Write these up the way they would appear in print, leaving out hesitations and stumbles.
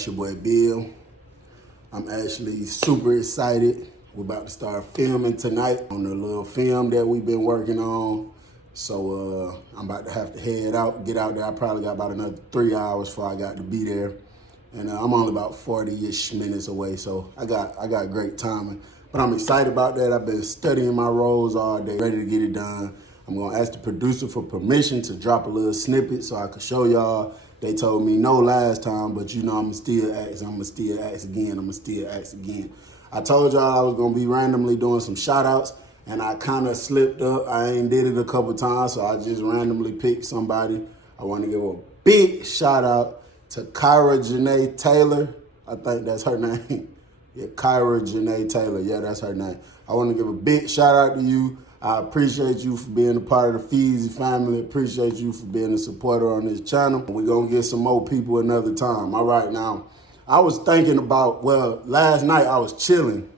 it's your boy Bill. I'm actually super excited. We're about to start filming tonight on the little film that we've been working on. So I'm about to have to head out, get out there. I probably got about another 3 hours before I got to be there. And I'm only about 40-ish minutes away, so I got great timing. But I'm excited about that. I've been studying my roles all day, ready to get it done. I'm gonna ask the producer for permission to drop a little snippet so I can show y'all. They told me no last time, but you know I'ma still ask again. I told y'all I was gonna be randomly doing some shout outs, and I kinda slipped up. I ain't did it a couple times, so I just randomly picked somebody. I wanna give a big shout out to Kyra Janae Taylor. I think that's her name. Yeah, Kyra Janae Taylor. Yeah, that's her name. I want to give a big shout out to you. I appreciate you for being a part of the Feezy family. Appreciate you for being a supporter on this channel. We're going to get some more people another time. All right, now, I was thinking about, last night I was chilling.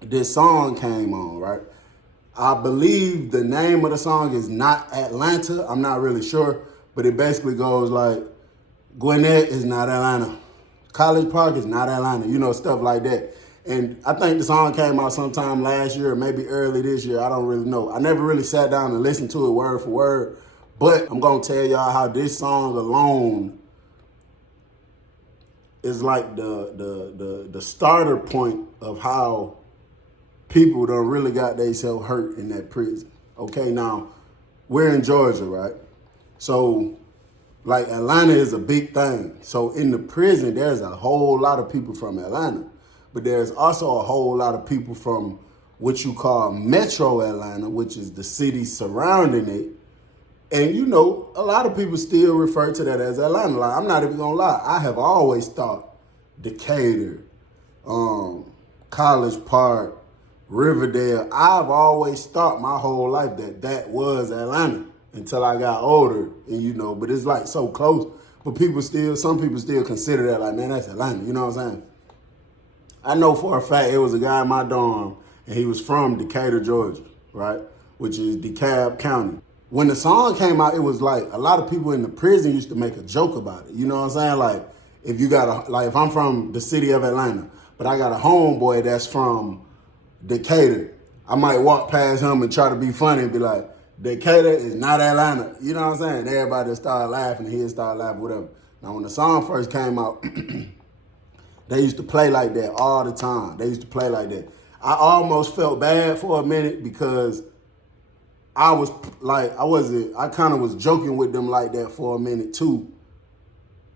This song came on, right? I believe the name of the song is Not Atlanta. I'm not really sure, but it basically goes like, Gwinnett is not Atlanta. College Park is not Atlanta, you know, stuff like that. And I think the song came out sometime last year, or maybe early this year. I don't really know. I never really sat down and listened to it word for word, but I'm gonna tell y'all how this song alone is like the starter point of how people done really got themselves hurt in that prison. Okay, now, we're in Georgia, right? So, like, Atlanta is a big thing. So in the prison, there's a whole lot of people from Atlanta, but there's also a whole lot of people from what you call Metro Atlanta, which is the city surrounding it. And you know, a lot of people still refer to that as Atlanta. Like, I'm not even gonna lie, I have always thought Decatur, College Park, Riverdale, I've always thought my whole life that was Atlanta. Until I got older, and you know, but it's like so close. But some people still consider that like, man, that's Atlanta, you know what I'm saying? I know for a fact it was a guy in my dorm, and he was from Decatur, Georgia, right? Which is DeKalb County. When the song came out, it was like a lot of people in the prison used to make a joke about it, you know what I'm saying? Like, if I'm from the city of Atlanta, but I got a homeboy that's from Decatur, I might walk past him and try to be funny and be like, Decatur is not Atlanta. You know what I'm saying? Everybody started laughing, and he'd start laughing, whatever. Now, when the song first came out, they used to play like that all the time. They used to play like that. I almost felt bad for a minute because I kind of was joking with them like that for a minute too,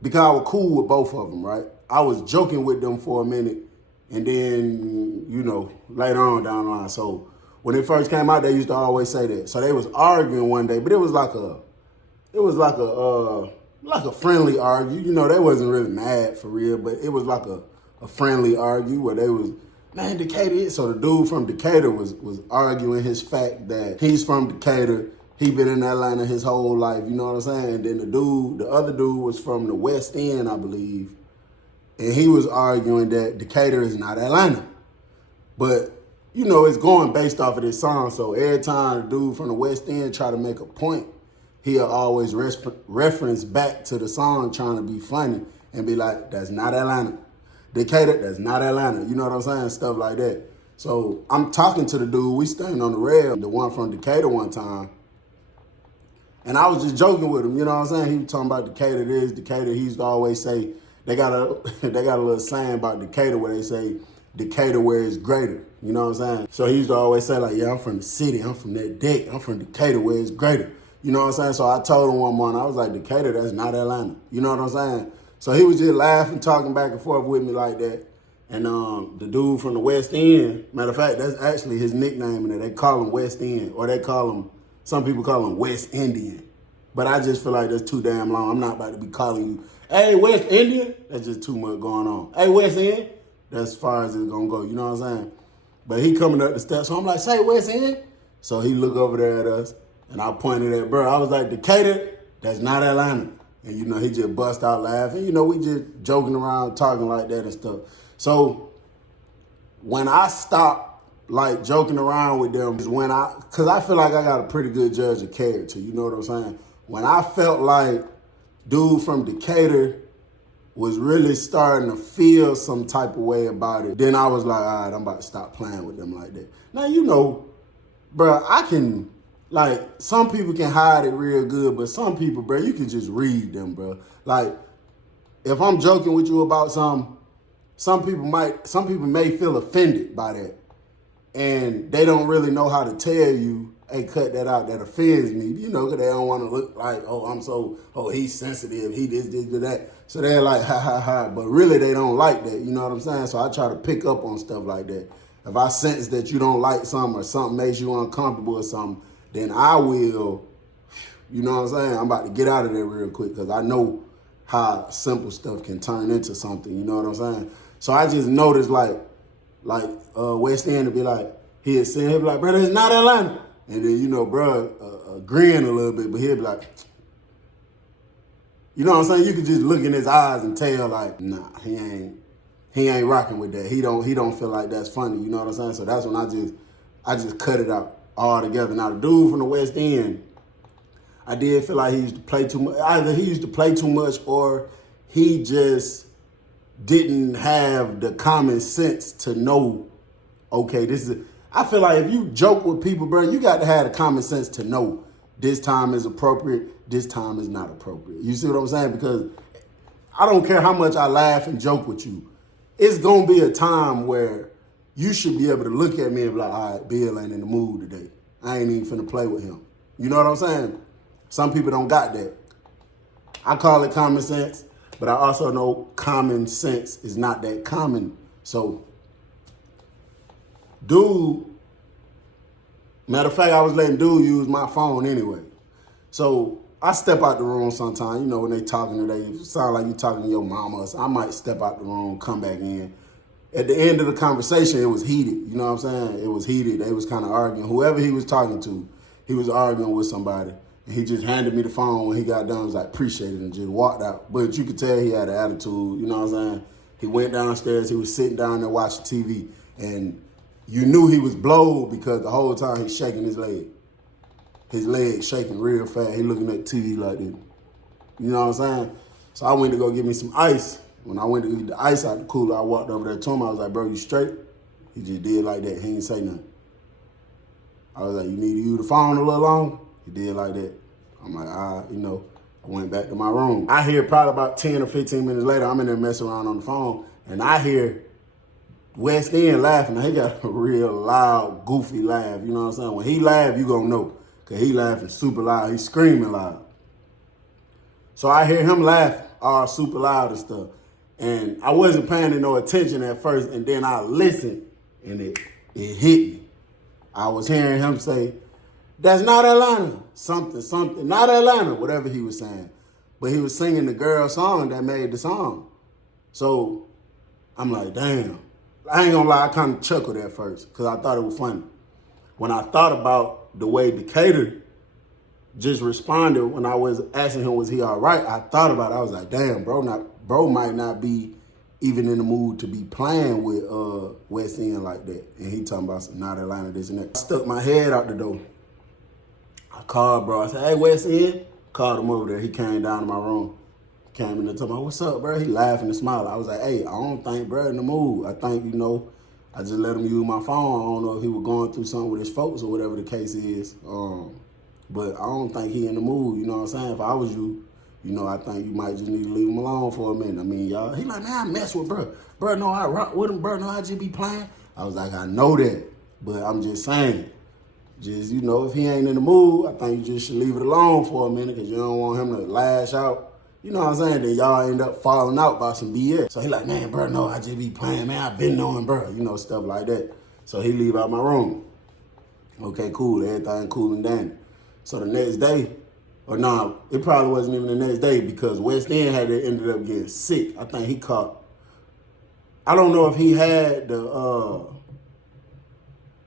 because I was cool with both of them, right? I was joking with them for a minute, and then, you know, later on down the line. So when it first came out, they used to always say that. So they was arguing one day, but it was like a friendly argue. You know, they wasn't really mad for real, but it was like a friendly argue where they was, man, Decatur. So the dude from Decatur was arguing his fact that he's from Decatur. He been in Atlanta his whole life, you know what I'm saying? And then the other dude was from the West End, I believe. And he was arguing that Decatur is not Atlanta. But you know, it's going based off of this song. So every time the dude from the West End try to make a point, he'll always reference back to the song trying to be funny and be like, that's not Atlanta. Decatur, that's not Atlanta. You know what I'm saying? Stuff like that. So I'm talking to the dude. We standing on the rail, the one from Decatur one time. And I was just joking with him. You know what I'm saying? He was talking about Decatur this, Decatur. He used to always say, they got a little saying about Decatur where they say, Decatur where it's greater. You know what I'm saying? So he used to always say like, yeah, I'm from the city. I'm from that deck. I'm from Decatur where it's greater. You know what I'm saying? So I told him one morning, I was like, Decatur, that's not Atlanta. You know what I'm saying? So he was just laughing, talking back and forth with me like that. And the dude from the West End, matter of fact, that's actually his nickname in there. They call him West End, or some people call him West Indian. But I just feel like that's too damn long. I'm not about to be calling you, hey, West Indian? That's just too much going on. Hey, West End? That's as far as it's gonna go, you know what I'm saying? But he coming up the steps, so I'm like, say West End? So he look over there at us, and I pointed at bro. I was like, Decatur, that's not Atlanta. And you know, he just bust out laughing. You know, we just joking around, talking like that and stuff. So when I stopped like joking around with them is cause I feel like I got a pretty good judge of character, you know what I'm saying? When I felt like dude from Decatur was really starting to feel some type of way about it, then I was like, all right, I'm about to stop playing with them like that. Now, bro, I can, like, some people can hide it real good, but some people, bro, you can just read them, bro. Like, if I'm joking with you about something, some people may feel offended by that. And they don't really know how to tell you, hey, cut that out, that offends me, because they don't want to look like, he's sensitive, he this, that. So they're like, ha, ha, ha. But really, they don't like that, you know what I'm saying? So I try to pick up on stuff like that. If I sense that you don't like something or something makes you uncomfortable or something, then I will, you know what I'm saying? I'm about to get out of there real quick because I know how simple stuff can turn into something, you know what I'm saying? So I just noticed, like West End to be like, he'd be like, bro, it's not Atlanta. And then, bro, grin a little bit, but he'd be like, you know what I'm saying? You could just look in his eyes and tell, like, nah, he ain't rocking with that. He don't feel like that's funny, you know what I'm saying? So that's when I just cut it out altogether. Now the dude from the West End, I did feel like he used to play too much. Either he used to play too much or he just didn't have the common sense to know, okay, I feel like if you joke with people, bro, you got to have the common sense to know this time is appropriate, this time is not appropriate. You see what I'm saying? Because I don't care how much I laugh and joke with you. It's going to be a time where you should be able to look at me and be like, all right, Bill ain't in the mood today. I ain't even finna play with him. You know what I'm saying? Some people don't got that. I call it common sense, but I also know common sense is not that common. So, matter of fact, I was letting dude use my phone anyway. So I step out the room sometimes, when they talking today, sound like you talking to your mama. So I might step out the room, come back in. At the end of the conversation, it was heated. You know what I'm saying? It was heated. They was kind of arguing. Whoever he was talking to, he was arguing with somebody. And he just handed me the phone when he got done. I was like, appreciate it, and just walked out. But you could tell he had an attitude, you know what I'm saying? He went downstairs. He was sitting down there watching TV. And you knew he was blowed because the whole time he's shaking his leg. His leg shaking real fast. He looking at TV like this. You know what I'm saying? So I went to go get me some ice. When I went to get the ice out the cooler, I walked over there to him. I was like, bro, you straight? He just did like that. He didn't say nothing. I was like, you need to use the phone a little longer? He did like that. I'm like, I went back to my room. I hear probably about 10 or 15 minutes later, I'm in there messing around on the phone, and I hear West End laughing. He got a real loud, goofy laugh. You know what I'm saying? When he laugh, you gonna know. Because he laughing super loud. He's screaming loud. So I hear him laugh all super loud and stuff. And I wasn't paying no attention at first, and then I listened, and it hit me. I was hearing him say, that's not Atlanta. Something, not Atlanta, whatever he was saying. But he was singing the girl song that made the song. So I'm like, damn. I ain't gonna lie, I kind of chuckled at first because I thought it was funny. When I thought about the way Decatur just responded when I was asking him, was he all right? I thought about it. I was like, damn, bro might not be even in the mood to be playing with West End like that. And he talking about some not Atlanta, this and that. I stuck my head out the door. I called bro. I said, hey, West End. Called him over there. He came down to my room. Came in there talking about, what's up, bro? He laughing and smiling. I was like, hey, I don't think bro in the mood. I think, I just let him use my phone. I don't know if he was going through something with his folks or whatever the case is. But I don't think he in the mood, you know what I'm saying? If I was you, I think you might just need to leave him alone for a minute. I mean, y'all, he like, man, I mess with bro. Bro, no, I rock with him. Bro, no, I just be playing. I was like, I know that, but I'm just saying. Just, if he ain't in the mood, I think you just should leave it alone for a minute because you don't want him to lash out. You know what I'm saying? Then y'all end up falling out by some BS. So he like, man, bro, no, I just be playing, man. I been knowing, bro. Stuff like that. So he leave out my room. Okay, cool. Everything cool and dandy. So the next day, or no, it probably wasn't even the next day because West End had ended up getting sick. I think he caught, I don't know if he had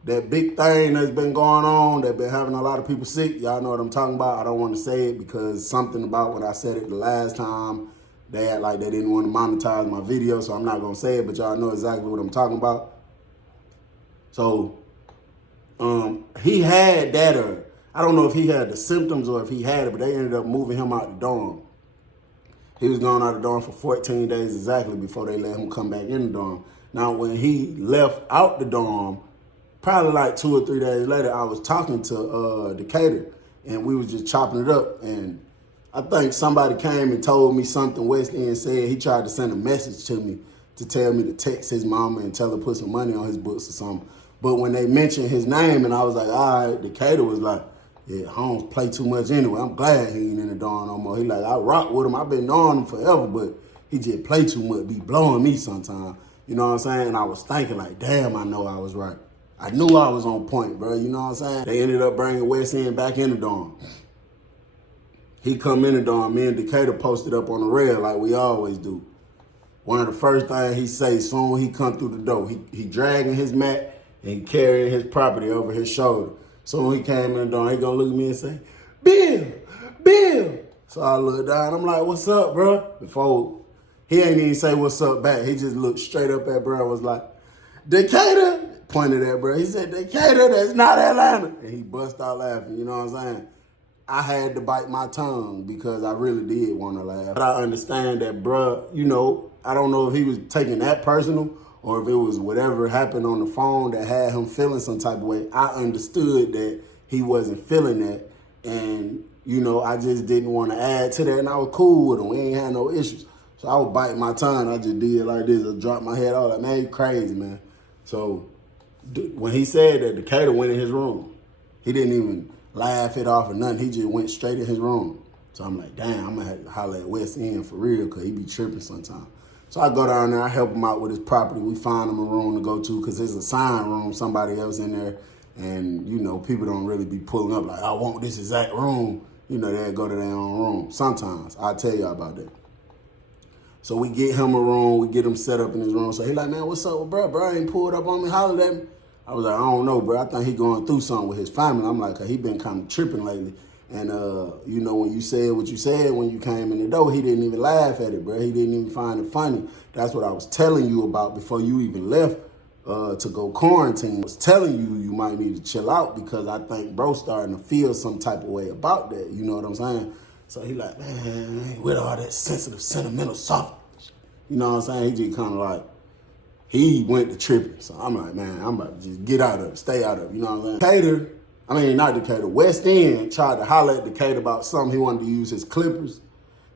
that big thing that's been going on, that been having a lot of people sick. Y'all know what I'm talking about. I don't want to say it because something about when I said it the last time, they had like they didn't want to monetize my video, so I'm not going to say it, but y'all know exactly what I'm talking about. So he had that, or I don't know if he had the symptoms or if he had it, but they ended up moving him out the dorm. He was gone out of the dorm for 14 days exactly before they let him come back in the dorm. Now, when he left out the dorm, probably like 2 or 3 days later, I was talking to Decatur, and we was just chopping it up. And I think somebody came and told me something West End said. He tried to send a message to me to tell me to text his mama and tell her to put some money on his books or something. But when they mentioned his name, and I was like, all right, Decatur was like, yeah, Holmes play too much anyway. I'm glad he ain't in the dorm no more. He like, I rock with him. I've been knowing him forever, but he just play too much, be blowing me sometimes. You know what I'm saying? And I was thinking like, damn, I know I was right. I knew I was on point, bro. You know what I'm saying? They ended up bringing West End back in the dorm. He come in the dorm. Me and Decatur posted up on the rail like we always do. One of the first things he say soon he come through the door, he dragging his mat and he carrying his property over his shoulder. So when he came in the door, he gonna look at me and say, Bill. So I look down, I'm like, what's up, bro? Before, he ain't even say what's up back. He just looked straight up at bro and was like, Decatur, pointed at bro. He said, Decatur, that's not Atlanta. And he bust out laughing, you know what I'm saying? I had to bite my tongue because I really did want to laugh. But I understand that bro, you know, I don't know if he was taking that personal or if it was whatever happened on the phone that had him feeling some type of way. I understood that he wasn't feeling that. And, you know, I just didn't want to add to that. And I was cool with him. We ain't had no issues. So I was biting my tongue. I just did like this. I dropped my head out like, man, you crazy, man. So when he said that, Decatur went in his room. He didn't even laugh it off or nothing. He just went straight in his room. So I'm like, damn, I'm going to have to holler at West End for real because he be tripping sometimes. So I go down there, I help him out with his property. We find him a room to go to because there's a sign room, somebody else in there. And, you know, people don't really be pulling up like, I want this exact room. You know, they'll go to their own room. Sometimes. I'll tell you about that. So we get him a room. We get him set up in his room. So he like, man, what's up with bro? Bro ain't pulled up on me, hollered at me. I was like, I don't know, bro. I think he going through something with his family. I'm like, he been kind of tripping lately. And, you know, when you said what you said when you came in the door, he didn't even laugh at it, bro. He didn't even find it funny. That's what I was telling you about before you even left to go quarantine. I was telling you might need to chill out because I think bro starting to feel some type of way about that. You know what I'm saying? So he like, man, with all that sensitive, sentimental soft. You know what I'm saying? He just kind of like, he went to tripping. So I'm like, man, I'm about to just get out of it, stay out of it. You know what I'm saying? Not Decatur. West End tried to holler at Decatur about something. He wanted to use his clippers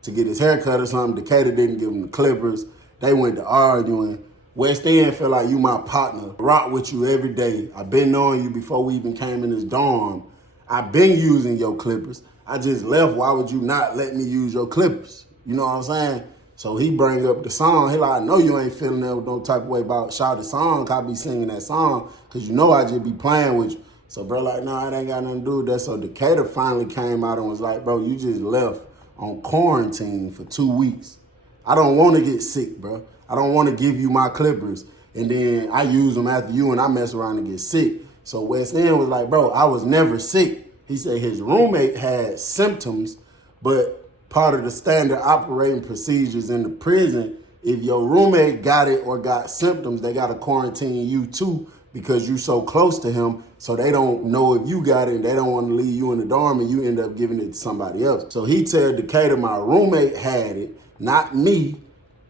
to get his hair cut or something. Decatur didn't give him the clippers. They went to arguing. West End felt like you my partner. Rock with you every day. I've been knowing you before we even came in this dorm. I've been using your clippers. I just left. Why would you not let me use your clippers? You know what I'm saying? So he bring up the song. He like, I know you ain't feeling that with no type of way about shout the song. I be singing that song because you know I just be playing with you. So bro like, no, it ain't got nothing to do with that. So Decatur finally came out and was like, bro, you just left on quarantine for 2 weeks. I don't want to get sick, bro. I don't want to give you my clippers. And then I use them after you and I mess around and get sick. So West End was like, bro, I was never sick. He said his roommate had symptoms, but part of the standard operating procedures in the prison, if your roommate got it or got symptoms, they got to quarantine you too because you so close to him. So they don't know if you got it and they don't want to leave you in the dorm and you end up giving it to somebody else. So he told Decatur my roommate had it, not me.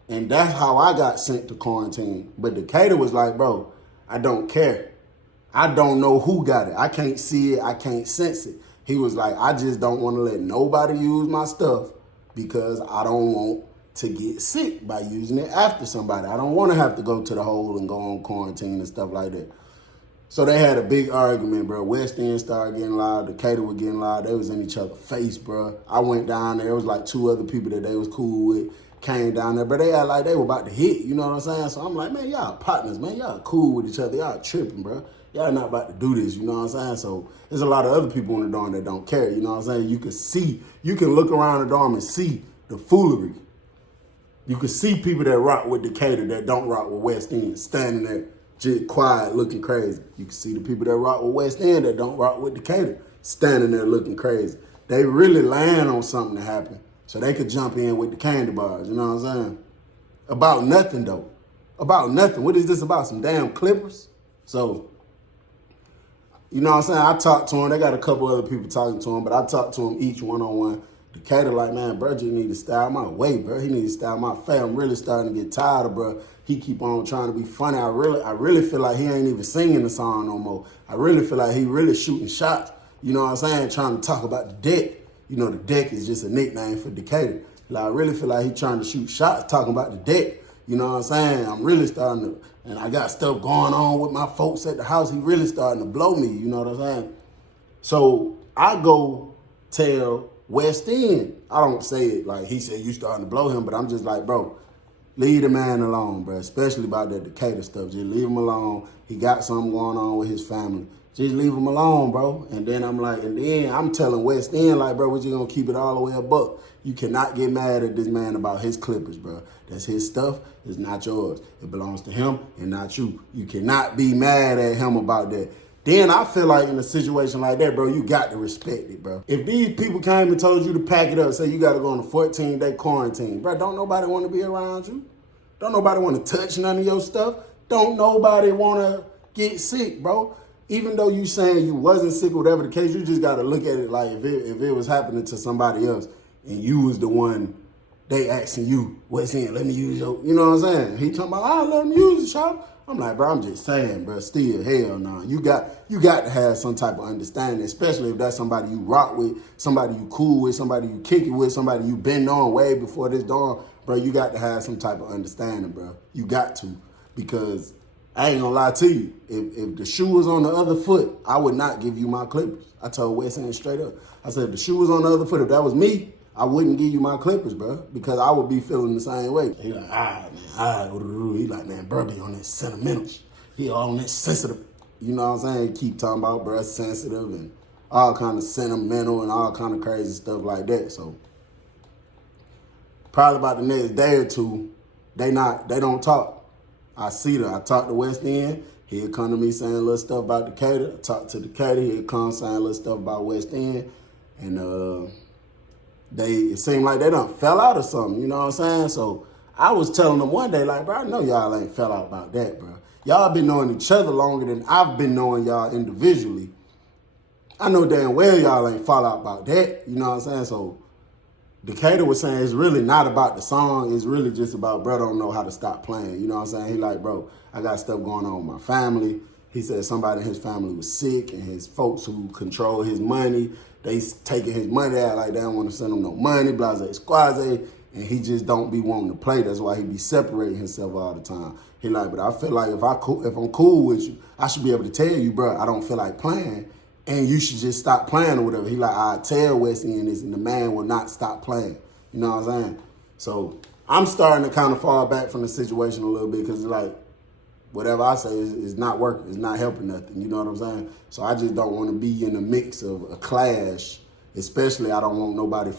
And that's how I got sent to quarantine. But Decatur was like, bro, I don't care. I don't know who got it. I can't see it. I can't sense it. He was like, I just don't want to let nobody use my stuff because I don't want to get sick by using it after somebody. I don't want to have to go to the hole and go on quarantine and stuff like that. So they had a big argument, bro. West End started getting loud. Decatur was getting loud. They was in each other's face, bro. I went down there. There was like 2 other people that they was cool with. Came down there, but they act like they were about to hit. You know what I'm saying? So I'm like, man, y'all partners, man. Y'all cool with each other. Y'all tripping, bro. Y'all not about to do this. You know what I'm saying? So there's a lot of other people in the dorm that don't care. You know what I'm saying? You can look around the dorm and see the foolery. You can see people that rock with Decatur that don't rock with West End standing there just quiet looking crazy. You can see the people that rock with West End that don't rock with Decatur standing there looking crazy. They really land on something to happen so they could jump in with the candy bars. You know what I'm saying? About nothing, though. About nothing. What is this about? Some damn clippers? So, you know what I'm saying? I talked to him. They got a couple other people talking to him, but I talked to him each one-on-one. Decatur like, man, bro, just need to stay out my way, bro. He need to stay out my face. I'm really starting to get tired of, bro. He keep on trying to be funny. I really feel like he ain't even singing the song no more. I really feel like he really shooting shots. You know what I'm saying? Trying to talk about the deck. You know, the deck is just a nickname for Decatur. Like, I really feel like he trying to shoot shots talking about the deck. You know what I'm saying? I'm really starting to, and I got stuff going on with my folks at the house. He really starting to blow me. You know what I'm saying? So I go tell West End. I don't say it like he said you starting to blow him, but I'm just like, bro, leave the man alone, bro. Especially about that Decatur stuff. Just leave him alone. He got something going on with his family. Just leave him alone, bro. And then I'm telling West End, like, bro, we're just gonna keep it all the way a buck. You cannot get mad at this man about his clippers, bro. That's his stuff. It's not yours. It belongs to him and not you. You cannot be mad at him about that. Then I feel like in a situation like that, bro, you got to respect it, bro. If these people came and told you to pack it up, say you got to go on a 14-day quarantine, bro, don't nobody want to be around you. Don't nobody want to touch none of your stuff. Don't nobody want to get sick, bro. Even though you saying you wasn't sick, whatever the case, you just got to look at it like if it was happening to somebody else and you was the one, they asking you, what's in, let me use your, you know what I'm saying? He talking about, I'll let him use it, y'all. I'm like, bro, I'm just saying, bro, still, hell no. You got to have some type of understanding, especially if that's somebody you rock with, somebody you cool with, somebody you kick it with, somebody you been on way before this dawn. Bro, you got to have some type of understanding, bro. You got to, because I ain't gonna lie to you. If the shoe was on the other foot, I would not give you my clippers. I told Wes End straight up. I said, if the shoe was on the other foot, if that was me, I wouldn't give you my clippers, bro, because I would be feeling the same way. He like, all right. He like, man, bro, be on that sentimental. He all on that sensitive. You know what I'm saying? Keep talking about, bro, sensitive and all kind of sentimental and all kind of crazy stuff like that. So probably about the next day or two, they don't talk. I see them. I talk to West End. He'll come to me saying a little stuff about Decatur. I talk to Decatur. He'll come saying a little stuff about West End. And it seemed like they done fell out or something, you know what I'm saying? So I was telling them one day, like, bro, I know y'all ain't fell out about that, bro. Y'all been knowing each other longer than I've been knowing y'all individually. I know damn well y'all ain't fall out about that, you know what I'm saying? So Decatur was saying it's really not about the song. It's really just about, bro, don't know how to stop playing. You know what I'm saying? He like, bro, I got stuff going on with my family. He said somebody in his family was sick and his folks who control his money, they taking his money out like they don't want to send him no money, blase, squaze, and he just don't be wanting to play. That's why he be separating himself all the time. He like, but I feel like if I'm cool with you, I should be able to tell you, bro, I don't feel like playing, and you should just stop playing or whatever. He like, I tell West End this, and the man will not stop playing. You know what I'm saying? So I'm starting to kind of fall back from the situation a little bit because it's like, whatever I say is not working. It's not helping nothing. You know what I'm saying? So I just don't want to be in the mix of a clash. Especially, I don't want nobody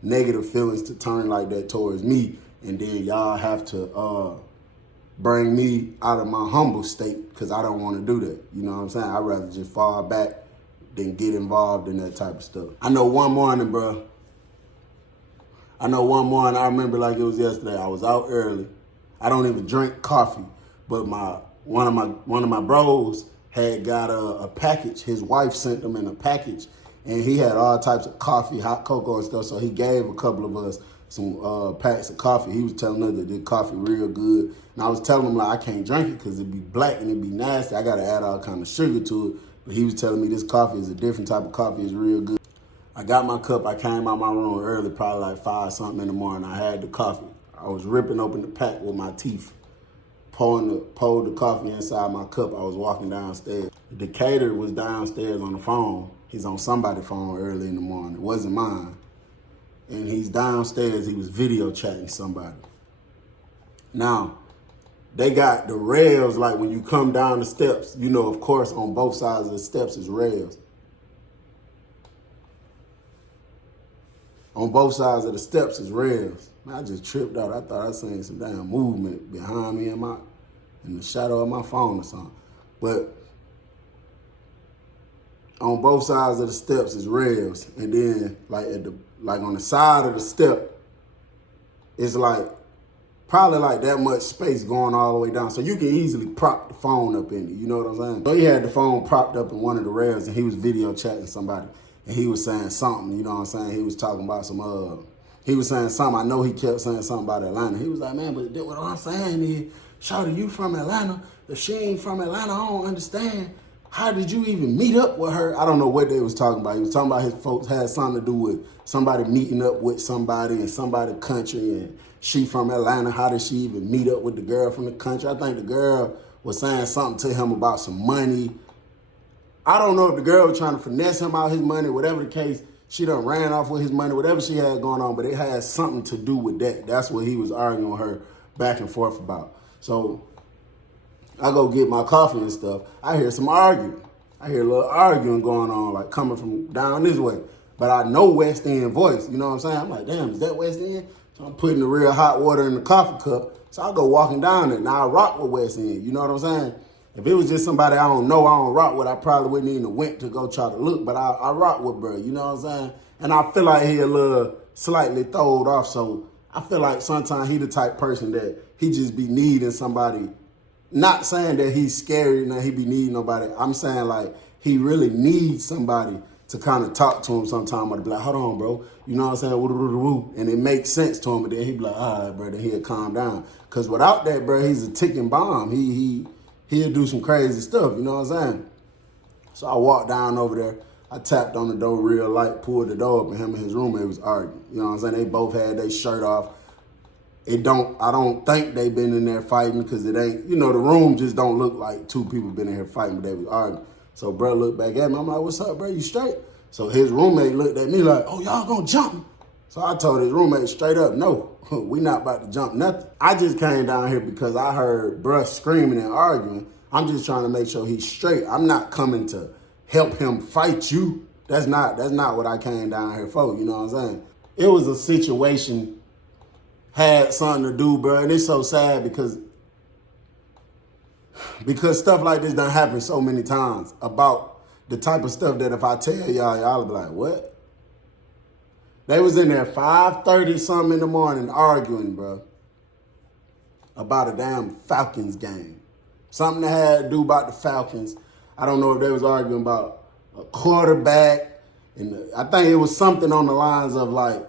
negative feelings to turn like that towards me. And then y'all have to bring me out of my humble state because I don't want to do that. You know what I'm saying? I'd rather just fall back than get involved in that type of stuff. I know one morning, I remember like it was yesterday. I was out early. I don't even drink coffee. But one of my bros had got a package. His wife sent them in a package, and he had all types of coffee, hot cocoa and stuff. So he gave a couple of us some packs of coffee. He was telling us that the coffee real good, and I was telling him like I can't drink it because it'd be black and it'd be nasty. I gotta add all kind of sugar to it. But he was telling me this coffee is a different type of coffee. It's real good. I got my cup. I came out my room early, probably like 5 something in the morning. I had the coffee. I was ripping open the pack with my teeth. Poured the coffee inside my cup. I was walking downstairs. Decatur was downstairs on the phone. He's on somebody's phone early in the morning. It wasn't mine. And he's downstairs. He was video chatting somebody. Now, they got the rails, like when you come down the steps, you know, of course, on both sides of the steps is rails. On both sides of the steps is rails. I just tripped out. I thought I seen some damn movement behind me in the shadow of my phone or something. But on both sides of the steps is rails, and then like on the side of the step, it's like probably like that much space going all the way down, so you can easily prop the phone up in it. You know what I'm saying? So he had the phone propped up in one of the rails, and he was video chatting somebody. and he was saying something, you know what I'm saying? He was talking about he was saying something. I know he kept saying something about Atlanta. He was like, man, but what I'm saying is, shawty, you from Atlanta. If she ain't from Atlanta, I don't understand. How did you even meet up with her? I don't know what they was talking about. He was talking about his folks had something to do with somebody meeting up with somebody in somebody's country, and she from Atlanta. How did she even meet up with the girl from the country? I think the girl was saying something to him about some money. I don't know if the girl was trying to finesse him out his money, whatever the case. She done ran off with his money, whatever she had going on, but it had something to do with that. That's what he was arguing with her back and forth about. So I go get my coffee and stuff. I hear some arguing. I hear a little arguing going on, like coming from down this way. But I know West End voice, you know what I'm saying? I'm like, damn, is that West End? So I'm putting the real hot water in the coffee cup. So I go walking down it. Now I rock with West End, you know what I'm saying? If it was just somebody I don't know, I don't rock with, I probably wouldn't even have went to go try to look. But I rock with bro, you know what I'm saying? And I feel like he a little slightly throwed off. So I feel like sometimes he the type person that he just be needing somebody. Not saying that he's scary and that he be needing nobody. I'm saying like he really needs somebody to kind of talk to him sometime. Or be like, hold on, bro. You know what I'm saying? Woo-doo-doo-doo-doo. And it makes sense to him. But then he be like, all right, bro, then he'll calm down. Because without that, bro, he's a ticking bomb. He'll do some crazy stuff. You know what I'm saying? So I walked down over there. I tapped on the door real light, pulled the door up, and him and his roommate was arguing. You know what I'm saying? They both had their shirt off. I don't think they been in there fighting because it ain't, you know, the room just don't look like two people been in here fighting, but they was arguing. So bro looked back at me. I'm like, what's up, bro? You straight? So his roommate looked at me like, oh, y'all gonna jump me? So I told his roommate straight up, no, we not about to jump nothing. I just came down here because I heard bruh screaming and arguing. I'm just trying to make sure he's straight. I'm not coming to help him fight you. That's not what I came down here for, you know what I'm saying? It was a situation had something to do, bro, and it's so sad because stuff like this done happened so many times about the type of stuff that if I tell y'all will be like, what? They was in there 5:30 something in the morning arguing, bro, about a damn Falcons game. Something that had to do about the Falcons. I don't know if they was arguing about a quarterback, and I think it was something on the lines of like,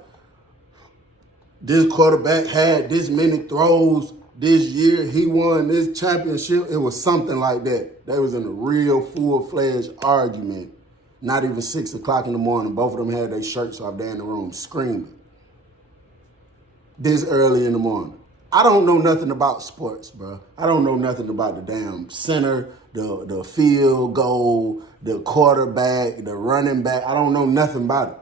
this quarterback had this many throws this year. He won this championship. It was something like that. They was in a real full-fledged argument. Not even 6 o'clock in the morning. Both of them had their shirts off there in the room screaming. This early in the morning. I don't know nothing about sports, bro. I don't know nothing about the damn center, the field goal, the quarterback, the running back. I don't know nothing about it.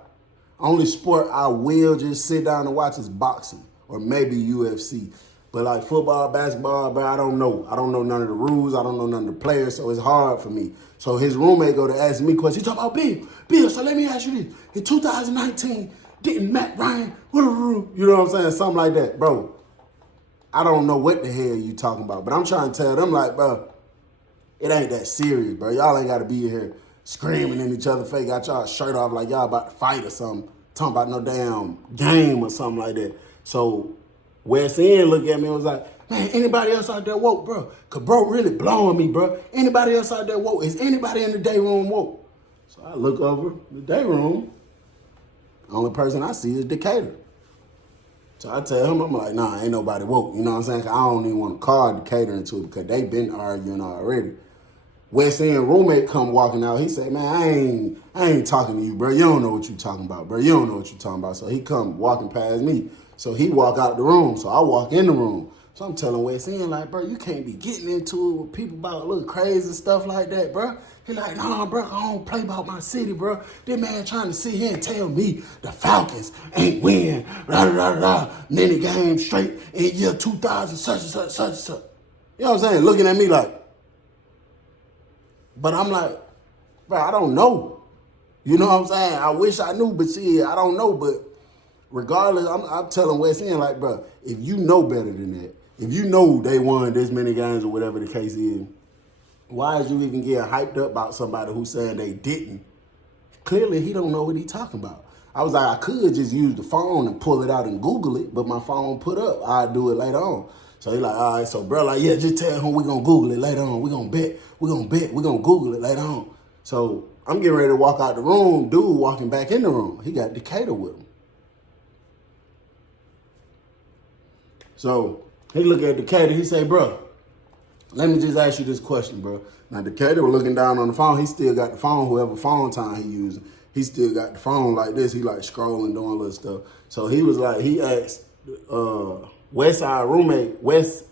Only sport I will just sit down and watch is boxing or maybe UFC. But like football, basketball, bro, I don't know. I don't know none of the rules. I don't know none of the players, so it's hard for me. So his roommate go to ask me questions. He talk about Bill, so let me ask you this. In 2019, didn't Matt Ryan, you know what I'm saying? Something like that. Bro, I don't know what the hell you talking about. But I'm trying to tell them like, bro, it ain't that serious, bro. Y'all ain't got to be here screaming in each other's face, got y'all shirt off like y'all about to fight or something, talking about no damn game or something like that. So West End looked at me and was like, man, anybody else out there woke, bro? Because bro really blowing me, bro. Anybody else out there woke? Is anybody in the day room woke? So I look over the day room. The only person I see is Decatur. So I tell him, I'm like, nah, ain't nobody woke. You know what I'm saying? 'Cause I don't even want to call Decatur into it because they been arguing already. West End roommate come walking out. He said, man, I ain't talking to you, bro. You don't know what you talking about, bro. You don't know what you talking about. So he come walking past me. So he walk out the room. So I walk in the room. So I'm telling West End, like, bro, you can't be getting into it with people about little crazy stuff like that, bro. He like, nah, bro, I don't play about my city, bro. This man trying to sit here and tell me the Falcons ain't win, many games straight in year 2000, such and such, such and such. You know what I'm saying? Looking at me like, but I'm like, bro, I don't know. You know what I'm saying? I wish I knew, but see, I don't know. But regardless, I'm telling West End, like, bro, if you know better than that, if you know they won this many games or whatever the case is, why is you even getting hyped up about somebody who's saying they didn't? Clearly, he don't know what he talking about. I was like, I could just use the phone and pull it out and Google it, but my phone put up. I'll do it later on. So he like, all right, so bro, like, yeah, just tell him we gonna Google it later on. We gonna bet, we gonna Google it later on. So I'm getting ready to walk out the room. Dude walking back in the room. He got Decatur with him. So he look at Decatur. He say, bro, let me just ask you this question, bro. Now, Decatur was looking down on the phone. He still got the phone, whoever phone time he using. He still got the phone like this. He like scrolling, doing little stuff. So he was like, he asked West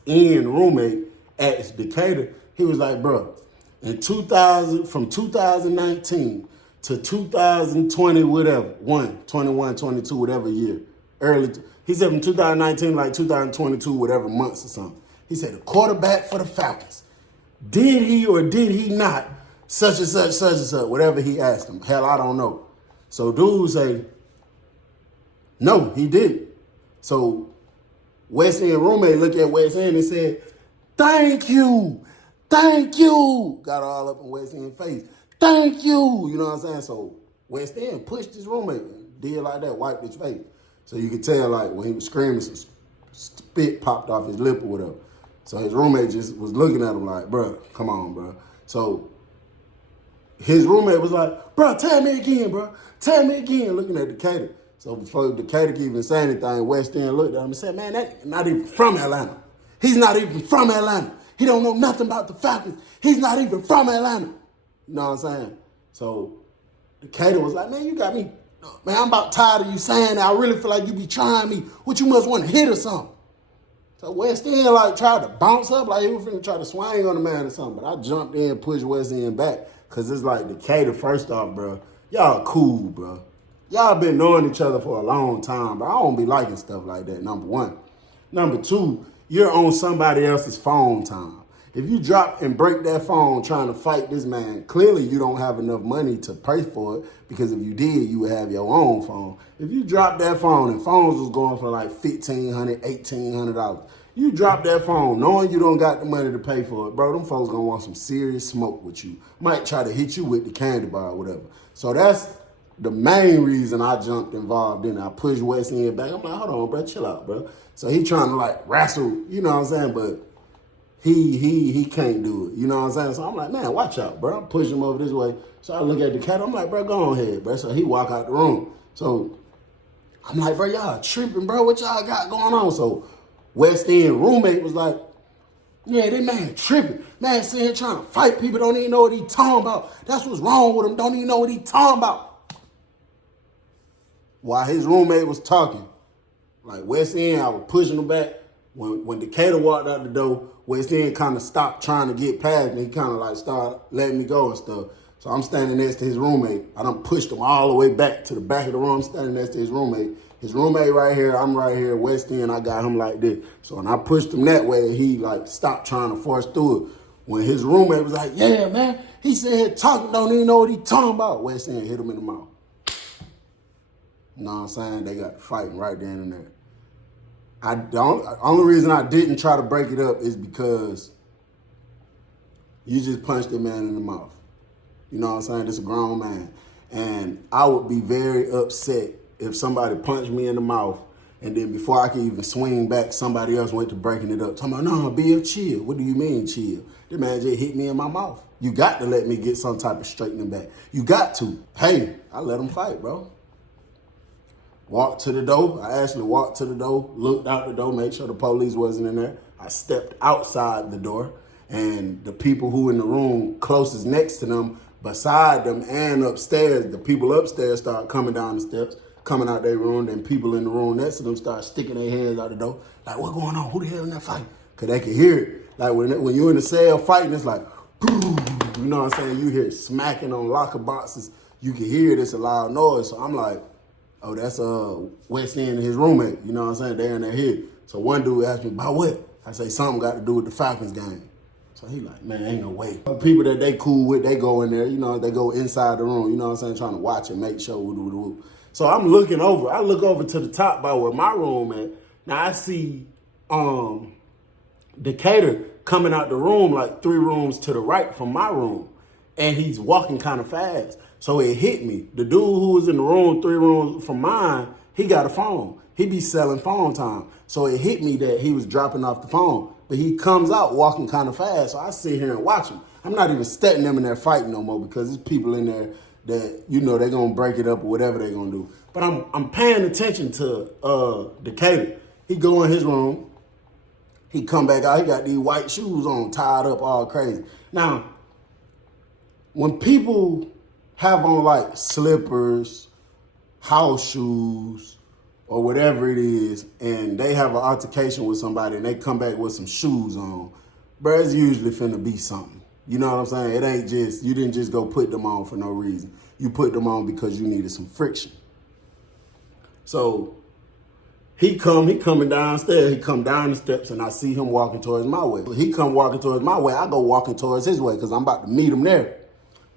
End roommate asked Decatur. He was like, bro, in 2000, from 2019 to 2020, whatever, 21, 22, whatever year, he said from 2019, like 2022, whatever months or something. He said the quarterback for the Falcons, did he or did he not such and such, whatever he asked him. Hell, I don't know. So dude say, no, he didn't. So West End roommate looked at West End and said, thank you. Got all up in West End face. Thank you. You know what I'm saying? So West End pushed his roommate, did like that, wiped his face. So you could tell, like, when he was screaming, some spit popped off his lip or whatever. So his roommate just was looking at him like, bro, come on, bro. So his roommate was like, bro, tell me again, looking at Decatur. So before Decatur could even say anything, West End looked at him and said, man, that not even from Atlanta. He's not even from Atlanta. He don't know nothing about the Falcons. He's not even from Atlanta. You know what I'm saying? So Decatur was like, man, you got me. Man, I'm about tired of you saying that. I really feel like you be trying me. What, you must want to hit or something. So West End like tried to bounce up, like he was finna try to swing on the man or something. But I jumped in and pushed West End back. Cause it's like Decatur, first off, bro, y'all cool, bro. Y'all been knowing each other for a long time, but I don't be liking stuff like that, number one. Number two, you're on somebody else's phone time. If you drop and break that phone trying to fight this man, clearly you don't have enough money to pay for it, because if you did, you would have your own phone. If you drop that phone, and phones was going for like $1,500, $1,800, you drop that phone knowing you don't got the money to pay for it, bro, them folks gonna want some serious smoke with you. Might try to hit you with the candy bar or whatever. So that's the main reason I jumped involved in it. I pushed West End back. I'm like, hold on, bro, chill out, bro. So he trying to like wrestle, you know what I'm saying? But he can't do it, you know what I'm saying? So I'm like, man, watch out, bro. I'm pushing him over this way. So I look at the cat. I'm like, bro, go on ahead, bro. So he walk out the room. So I'm like, bro, y'all tripping, bro. What y'all got going on? So West End roommate was like, yeah, that man tripping. Man sitting here trying to fight people, don't even know what he talking about. That's what's wrong with him. Don't even know what he talking about. While his roommate was talking, like West End, I was pushing him back. When Decatur walked out the door, West End kind of stopped trying to get past me. He kind of like started letting me go and stuff. So I'm standing next to his roommate. I done pushed him all the way back to the back of the room. I'm standing next to his roommate. His roommate right here, I'm right here. West End, I got him like this. So when I pushed him that way, he like stopped trying to force through it. When his roommate was like, yeah, man, he sitting here talking, don't even know what he talking about. West End hit him in the mouth. You know what I'm saying? They got fighting right then and there. The only reason I didn't try to break it up is because you just punched that man in the mouth. You know what I'm saying? This is a grown man. And I would be very upset if somebody punched me in the mouth and then before I could even swing back, somebody else went to breaking it up. Talking about, no, Bill, chill. What do you mean, chill? The man just hit me in my mouth. You got to let me get some type of straightening back. You got to. Hey, I let him fight, bro. Walked to the door. I actually walked to the door, looked out the door, made sure the police wasn't in there. I stepped outside the door, and the people who in the room closest next to them, beside them, and upstairs, the people upstairs started coming down the steps, coming out their room, then people in the room next to them started sticking their heads out the door. Like, what going on? Who the hell in that fight? Because they could hear it. Like, when you're in the cell fighting, it's like, you know what I'm saying? You hear smacking on locker boxes. You can hear it. It's a loud noise. So I'm like, oh, that's West End and his roommate. You know what I'm saying? They're in their head. So one dude asked me, about what? I say, something got to do with the Falcons game. So he like, man, ain't no way. People that they cool with, they go in there. You know, they go inside the room. You know what I'm saying? Trying to watch and make sure. So I'm looking over. I look over to the top by where my room at. Now I see Decatur coming out the room like 3 rooms to the right from my room. And he's walking kind of fast. So it hit me. The dude who was in the room 3 rooms from mine, he got a phone. He be selling phone time. So it hit me that he was dropping off the phone. But he comes out walking kind of fast. So I sit here and watch him. I'm not even stepping them in that fight no more because there's people in there that, you know, they're going to break it up or whatever they're going to do. But I'm paying attention to Decatur. He go in his room. He come back out. He got these white shoes on, tied up all crazy. Now, when people have on like slippers, house shoes, or whatever it is, and they have an altercation with somebody and they come back with some shoes on, bro, it's usually finna be something. You know what I'm saying? It ain't just, you didn't just go put them on for no reason. You put them on because you needed some friction. So he coming downstairs, he come down the steps and I see him walking towards my way. He come walking towards my way, I go walking towards his way because I'm about to meet him there.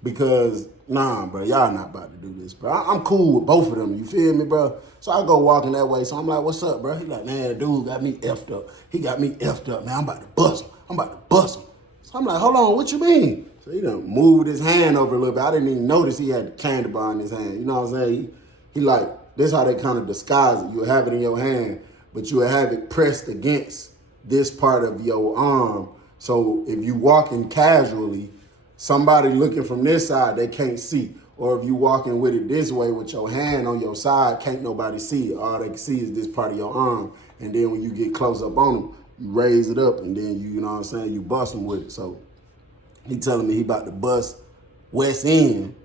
Because, nah, bro, y'all not about to do this, bro. I'm cool with both of them, you feel me, bro? So I go walking that way, so I'm like, what's up, bro? He like, man, the dude got me effed up. He got me effed up, man. I'm about to bust him. So I'm like, hold on, what you mean? So he done moved his hand over a little bit. I didn't even notice he had the candy bar in his hand. You know what I'm saying? He like, this how they kind of disguise it. You'll have it in your hand, but you'll have it pressed against this part of your arm. So if you walking casually, somebody looking from this side, they can't see. Or if you walking with it this way with your hand on your side, can't nobody see it. All they can see is this part of your arm. And then when you get close up on them, you raise it up and then you know what I'm saying, you bust them with it. So he telling me he about to bust West End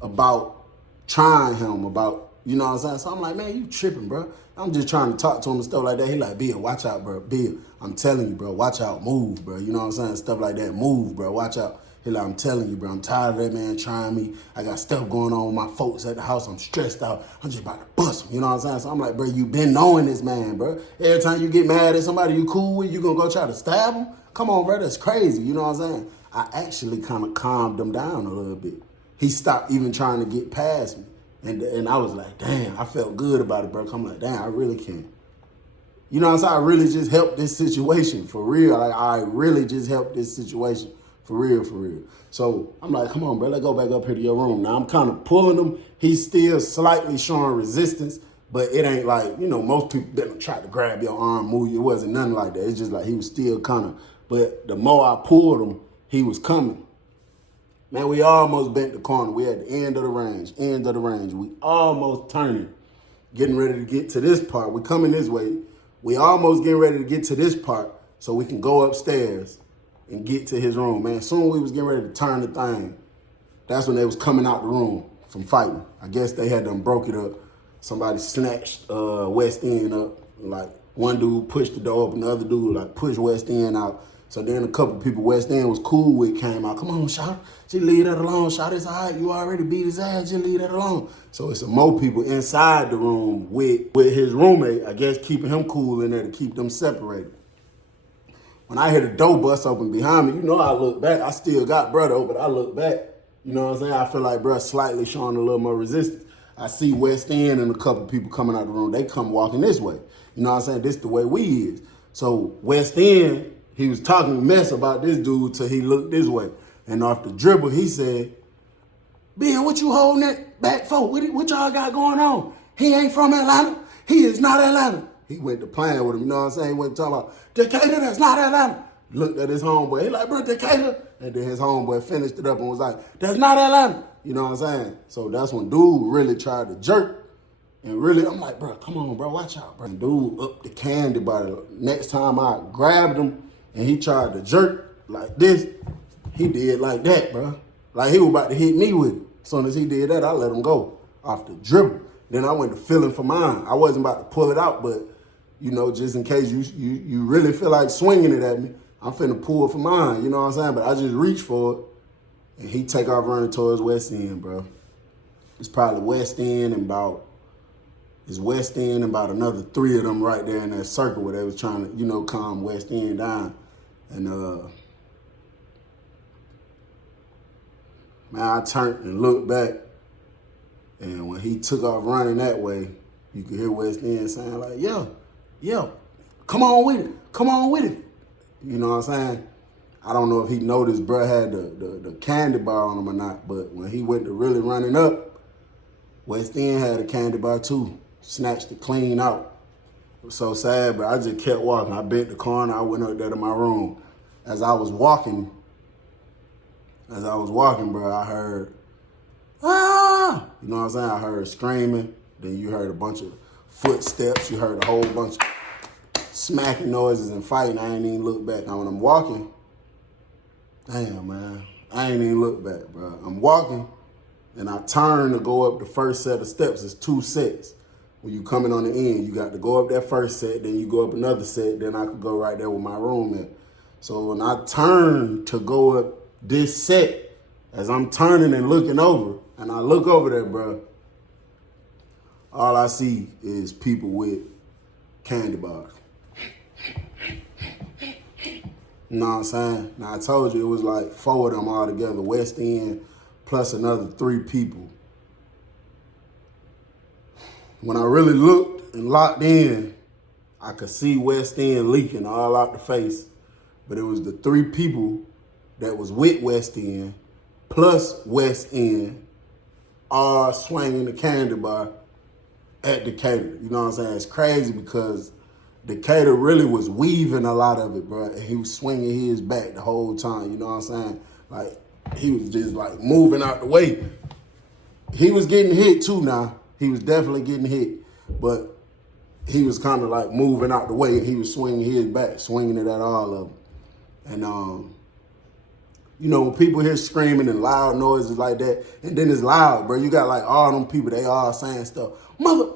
about trying him, about, you know what I'm saying? So I'm like, man, you tripping, bro. I'm just trying to talk to him and stuff like that. He like, Bill, watch out, bro. Bill, I'm telling you, bro, watch out, move, bro. You know what I'm saying? Stuff like that, move, bro, watch out. He like, I'm telling you, bro, I'm tired of that man trying me. I got stuff going on with my folks at the house. I'm stressed out. I'm just about to bust him. You know what I'm saying? So I'm like, bro, you been knowing this man, bro. Every time you get mad at somebody you cool with, you gonna go try to stab him? Come on, bro, that's crazy. You know what I'm saying? I actually kind of calmed him down a little bit. He stopped even trying to get past me. And I was like, damn, I felt good about it, bro. I'm like, damn, I really can. You know what I'm saying? I really just helped this situation, for real. Like, I really just helped this situation. For real, for real. So I'm like, come on, bro, let's go back up here to your room. Now I'm kind of pulling him. He's still slightly showing resistance, but it ain't like, you know, most people that try to grab your arm, move you. It wasn't nothing like that. It's just like he was still kind of, but the more I pulled him, he was coming. Man, we almost bent the corner. We at the end of the range. We almost turning, getting ready to get to this part. We coming this way. We almost getting ready to get to this part so we can go upstairs and get to his room, man. Soon we was getting ready to turn the thing. That's when they was coming out the room from fighting. I guess they had them broke it up. Somebody snatched West End up. Like, one dude pushed the door open, the other dude like pushed West End out. So then a couple people West End was cool with came out. Come on, Shot. Just leave that alone, Shot. It's all right. You already beat his ass. Just leave that alone. So it's some more people inside the room with his roommate, I guess keeping him cool in there to keep them separated. When I hear the door bust open behind me, you know I look back. I still got bro though, but I look back. You know what I'm saying? I feel like bro slightly showing a little more resistance. I see West End and a couple people coming out the room. They come walking this way. You know what I'm saying? This the way we is. So West End, he was talking mess about this dude till he looked this way. And off the dribble, he said, Bill, what you holding that back for? What y'all got going on? He ain't from Atlanta. He is not Atlanta. He went to playing with him, you know what I'm saying? He went talking about, Decatur, that's not Atlanta. Looked at his homeboy. He like, bro, Decatur. And then his homeboy finished it up and was like, that's not Atlanta. You know what I'm saying? So that's when dude really tried to jerk. And really, I'm like, bro, come on, bro, watch out, bro. And dude up the candy bar. Next time I grabbed him and he tried to jerk like this, he did like that, bro. Like he was about to hit me with it. As soon as he did that, I let him go off the dribble. Then I went to feeling for mine. I wasn't about to pull it out, but you know, just in case you really feel like swinging it at me, I'm finna pull for mine, you know what I'm saying? But I just reached for it, and he take off running towards West End, bro. It's probably West End and about another 3 of them right there in that circle where they was trying to, you know, calm West End down. And, man, I turned and looked back, and when he took off running that way, you could hear West End saying like, yo, come on with it. You know what I'm saying? I don't know if he noticed bruh had the candy bar on him or not, but when he went to really running up, West End had a candy bar too. Snatched it clean out. It was so sad, but I just kept walking. I bent the corner, I went up there to my room. As I was walking, As I was walking, bro, I heard, ah! You know what I'm saying? I heard screaming. Then you heard a bunch of footsteps. You heard a whole bunch of smacking noises and fighting. I ain't even look back. Now, when I'm walking, damn, man, I ain't even look back, bro. I'm walking, and I turn to go up the first set of steps. It's 2 sets. When you coming on the end, you got to go up that first set, then you go up another set, then I could go right there with my room at. So when I turn to go up this set, as I'm turning and looking over, and I look over there, bro, all I see is people with candy bars. You know what I'm saying? Now, I told you it was like 4 of them all together, West End, plus another 3 people. When I really looked and locked in, I could see West End leaking all out the face. But it was the 3 people that was with West End, plus West End, all swinging the candy bar at Decatur. You know what I'm saying? It's crazy because Decatur really was weaving a lot of it, bro. And he was swinging his back the whole time. You know what I'm saying? Like, he was just like moving out the way. He was getting hit too now. He was definitely getting hit. But he was kind of like moving out the way and he was swinging his back, swinging it at all of them. And, you know, when people hear screaming and loud noises like that, and then it's loud, bro. You got like all them people, they all saying stuff. Mother,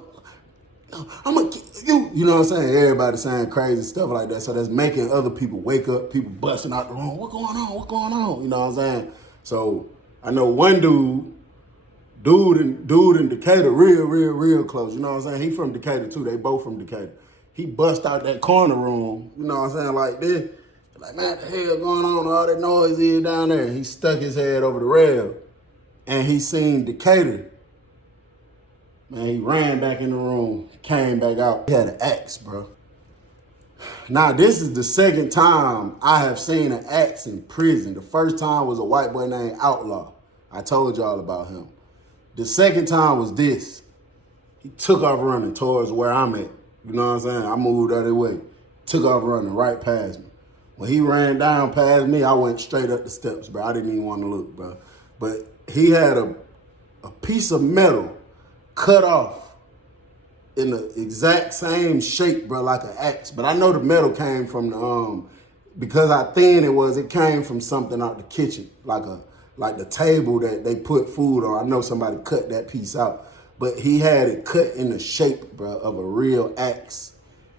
I'm gonna kill you. You know what I'm saying? Everybody saying crazy stuff like that. So that's making other people wake up, people busting out the room. What going on? What going on? You know what I'm saying? So I know one dude in Decatur, real close. You know what I'm saying? He from Decatur too. They both from Decatur. He bust out that corner room. You know what I'm saying? Like this. Like, man, what the hell going on? All that noise is down there. He stuck his head over the rail and he seen Decatur. Man, he ran back in the room, came back out. He had an axe, bro. Now, this is the second time I have seen an axe in prison. The first time was a white boy named Outlaw. I told y'all about him. The second time was this. He took off running towards where I'm at. You know what I'm saying? I moved out of the way. Took off running right past me. When he ran down past me, I went straight up the steps, bro. I didn't even want to look, bro. But he had a piece of metal cut off in the exact same shape, bro, like an axe. But I know the metal came from the, because how thin it came from something out the kitchen, like the table that they put food on. I know somebody cut that piece out. But he had it cut in the shape, bro, of a real axe.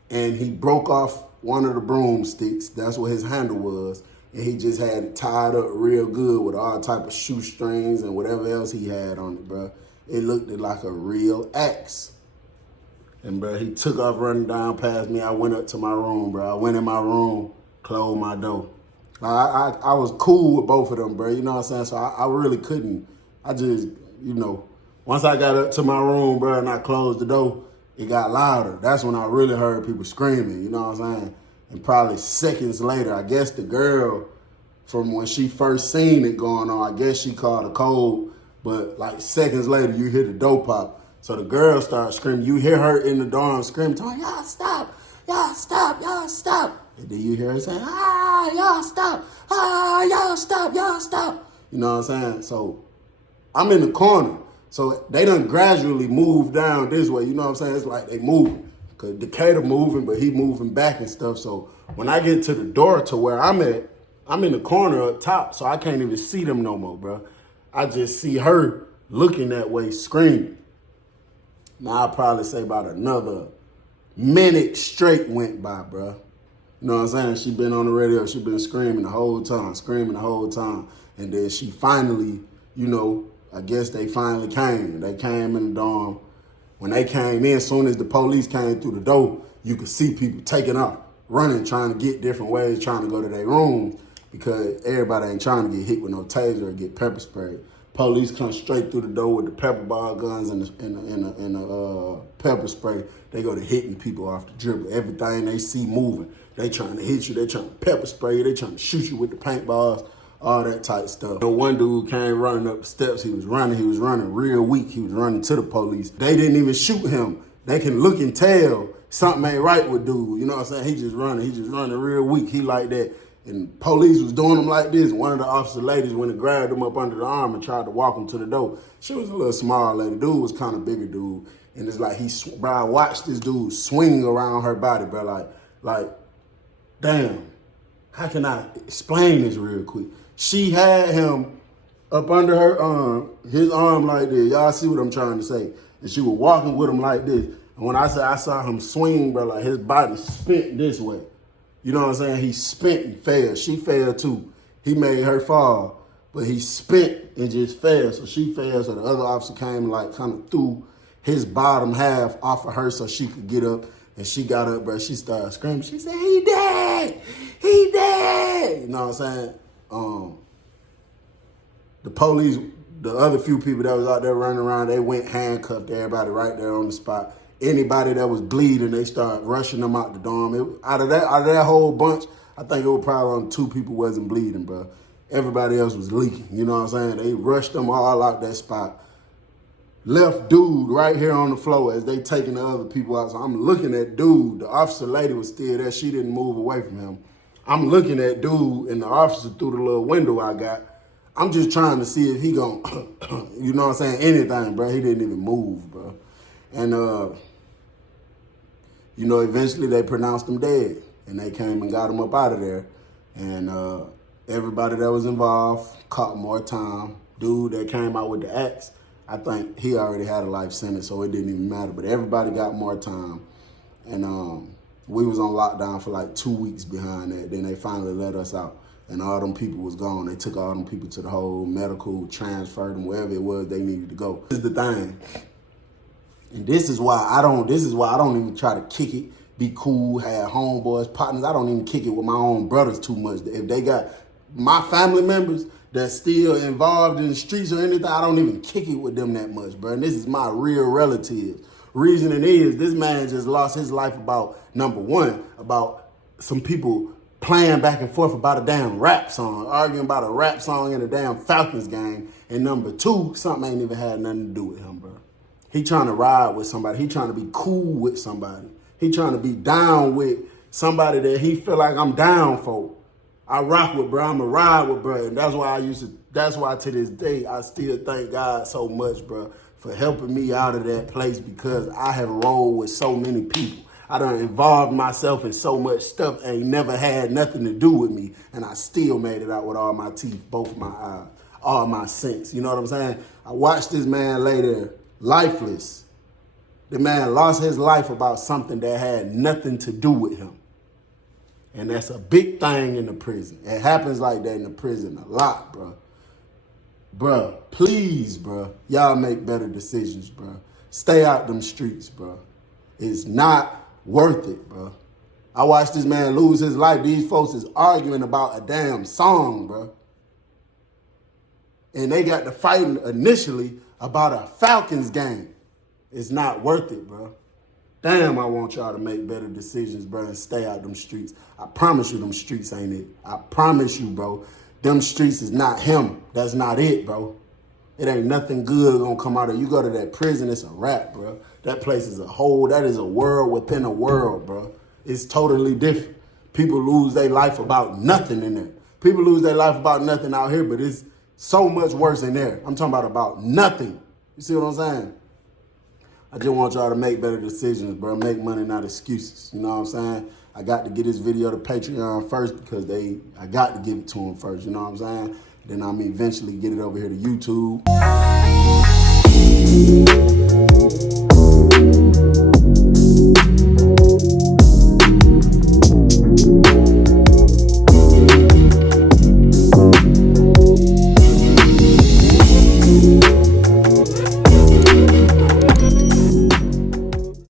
And he broke off one of the broomsticks. That's what his handle was. And he just had it tied up real good with all type of shoestrings and whatever else he had on it, bro. It looked like a real axe. And, bro, he took off running down past me. I went up to my room, bro. I went in my room, closed my door. I was cool with both of them, bro. You know what I'm saying? So I really couldn't. I just, you know, once I got up to my room, bro, and I closed the door, it got louder. That's when I really heard people screaming, you know what I'm saying? And probably seconds later, I guess the girl, from when she first seen it going on, I guess she called a code, but like seconds later, you hear the door pop. So the girl starts screaming. You hear her in the dorm screaming, telling, y'all stop, y'all stop, y'all stop. And then you hear her saying, y'all stop, y'all stop, y'all stop. You know what I'm saying? So I'm in the corner. So they done gradually moved down this way. You know what I'm saying? It's like they moving. Because Decatur moving, but he moving back and stuff. So when I get to the door to where I'm at, I'm in the corner up top, so I can't even see them no more, bro. I just see her looking that way, screaming. Now, I'll probably say about another minute straight went by, bro. You know what I'm saying? She been on the radio. She been screaming the whole time. And then she finally, you know, I guess they finally came. They came in the dorm. When they came in, as soon as the police came through the door, you could see people taking off, running, trying to get different ways, trying to go to their rooms because everybody ain't trying to get hit with no taser or get pepper sprayed. Police come straight through the door with the pepper ball guns and the pepper spray. They go to hitting people off the dribble. Everything they see moving, they trying to hit you. They trying to pepper spray you. They trying to shoot you with the paintballs. All that type stuff. So one dude came running up the steps. He was running real weak. He was running to the police. They didn't even shoot him. They can look and tell something ain't right with dude. You know what I'm saying? He just running real weak. He like that. And police was doing them like this. One of the officer ladies went and grabbed him up under the arm and tried to walk him to the door. She was a little small lady. Dude was kind of bigger dude. And it's like, bro, I watched this dude swing around her body, bro. Like, damn, how can I explain this real quick? She had him up under her arm, his arm like this. Y'all see what I'm trying to say? And she was walking with him like this. And when I say I saw him swing, bro, like his body spent this way. You know what I'm saying? He spent and fell. She fell too. He made her fall, but he spent and just fell. So she fell, so the other officer came and like kind of threw his bottom half off of her so she could get up. And she got up, bro. She started screaming. She said, he dead! He dead! You know what I'm saying? The police, the other few people that was out there running around, they went handcuffed everybody right there on the spot. Anybody that was bleeding, they started rushing them out the dorm. Out of that whole bunch, I think it was probably only 2 people wasn't bleeding, bro. Everybody else was leaking. You know what I'm saying? They rushed them all out that spot. Left dude right here on the floor as they taking the other people out. So I'm looking at dude. The officer lady was still there. She didn't move away from him. I'm looking at dude and the officer through the little window I got. I'm just trying to see if he gon' you know what I'm saying, anything, bro. He didn't even move, bro. And, you know, eventually they pronounced him dead. And they came and got him up out of there. And everybody that was involved caught more time. Dude that came out with the axe, I think he already had a life sentence, so it didn't even matter. But everybody got more time. And we was on lockdown for like 2 weeks behind that. Then they finally let us out. And all them people was gone. They took all them people to the whole medical, transferred them wherever it was they needed to go. This is the thing. And this is why I don't even try to kick it, be cool, have homeboys, partners. I don't even kick it with my own brothers too much. If they got my family members that's still involved in the streets or anything, I don't even kick it with them that much, bro. And this is my real relatives. Reasoning is, this man just lost his life about, number one, about some people playing back and forth about a damn rap song, arguing about a rap song in a damn Falcons game. And number two, something ain't even had nothing to do with him, bro. He trying to ride with somebody. He trying to be cool with somebody. He trying to be down with somebody that he feel like I'm down for. I rock with, bro. I'm a ride with, bro. And that's why to this day, I still thank God so much, bro, for helping me out of that place, because I have rolled with so many people. I done involved myself in so much stuff ain't never had nothing to do with me, and I still made it out with all my teeth, both my eyes, all my sense. You know what I'm saying? I watched this man lay there, lifeless. The man lost his life about something that had nothing to do with him. And that's a big thing in the prison. It happens like that in the prison a lot, bro. Bro, please, bro, y'all make better decisions, bro. Stay out them streets, bro. It's not worth it, bro. I watched this man lose his life. These folks is arguing about a damn song, bro. And they got to fighting initially about a Falcons game. It's not worth it, bro. Damn, I want y'all to make better decisions, bro, and stay out them streets. I promise you them streets ain't it. I promise you, bro. Them streets is not him. That's not it, bro. It ain't nothing good gonna come out of it. You go to that prison, it's a wrap, bro. That place is a whole, that is a world within a world, bro. It's totally different. People lose their life about nothing in there. People lose their life about nothing out here, but it's so much worse in there. I'm talking about nothing. You see what I'm saying? I just want y'all to make better decisions, bro. Make money, not excuses. You know what I'm saying? I got to get this video to Patreon first because I got to give it to them first. You know what I'm saying? Then I'm eventually get it over here to YouTube.